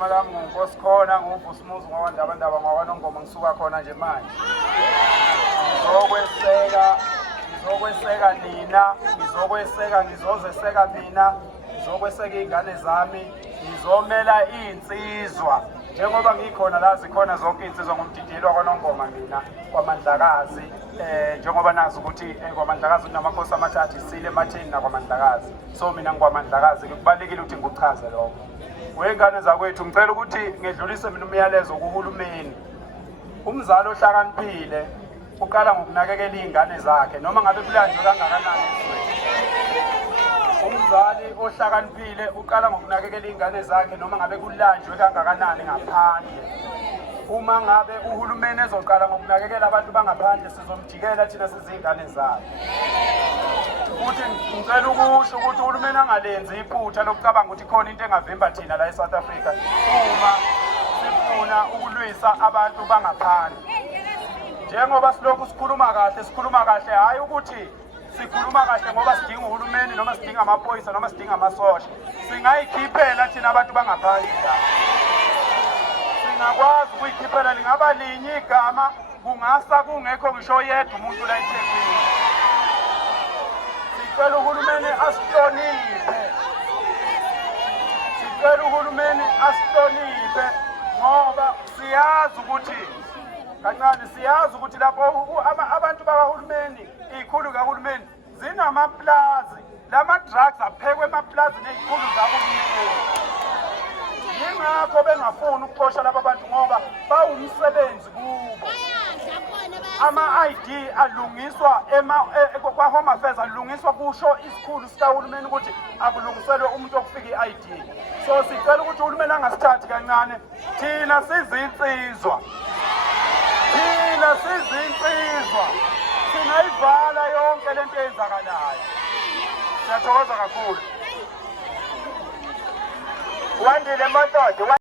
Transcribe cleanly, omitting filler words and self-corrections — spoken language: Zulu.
igama lami nguNkosikhona nguVusumuzi ngokwaNdabandaba ngokwaNongoma ngisuka khona nje manje. Ngizokweseka nina, ngizozeseka mina, ngizokweseka iy'ngane zami, ngizomela iy'nsizwa. Njengoba ngikhona la zikhona zonke iy'nsizwa ngumdidiyelwa kwaNongoma mina kwaMandlakazi. Njengoba nazi ukuthi kwaMandlakazi kunamakhosi amathathu, isile ematheni nakwaMandlakazi. So mina ngikwaMandlakazi, kubalulekile ukuthi ngikuchaze lokho. Wey'ngane zakwethu ngicela ukuthi ngedlulise mina umyalezo kuhulumeni. Umzali ohlakaniphile uqala ngokunakekela iy'ngane zakhe noma ngabe kulanjwe kangakanani ezweni. Umzali ohlakaniphile uqala ngokunakekela iy'ngane zakhe noma ngabe kulanjwe kangakanani ngaphandle. Uma ngabe uhulumeni ezoqala ngokunakekela abantu bangaphandle sizomjikela thina sizingane zakhe. Futhi ngicela ukusho ukuthi uhulumeni angalenzi iphutha lokucabanga ukuthi khona into engavimba thina la eSouth Africa uma sifuna ukulwisa abantu bangaphandle. Njengoba silokhu sikhuluma kahle, hayi ukuthi sikhuluma kahle ngoba sidinga uhulumeni noma sidinga amaphoyisa noma sidinga amasosha. Singayikhiphela thina abantu bangaphandle la. Singakwazi ukuyikhiphela, lingaba linye igama, kungasa kungekho ngisho yedwa umuntu la eThekwini. Sicela uhulumeni asihloniphe ngoba siyazi ukuthi lapho abantu bakahulumeni, iy'khulu kahulumeni zinamaplazi, lama-drugs aphekwe emaplazini ey'khulu zahulumeni. Yingakho bengafuni ukuxosha laba bantu ngoba bawumsebenzi kubo. Ama-ID alungiswa kwa-Home Affairs, alungiswa kusho isikhulu sikahulumeni ukuthi akulungiselwe umuntu okufika i-ID. So sicela ukuthi uhulumeni angasithathi kancane, thina sizinsizwa, singayivala yonke lento eyenzakalayo. Siyathokoza kakhulu. Wandile Mototi.